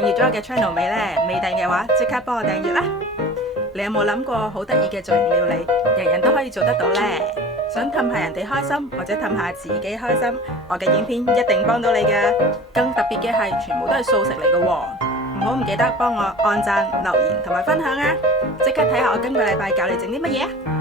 訂閱咗我嘅 channel 未呢？未訂嘅話，即刻幫我訂閱啦！你有冇諗過好得意嘅造型料理，人人都可以做得到呢？想氹下人哋開心，或者氹下自己開心，我嘅影片一定幫到你㗎。更特別嘅係，全部都係素食嚟㗎喎！唔好唔記得幫我按讚、留言同埋分享啊！即刻睇下我今個禮拜教你整啲乜嘢啊！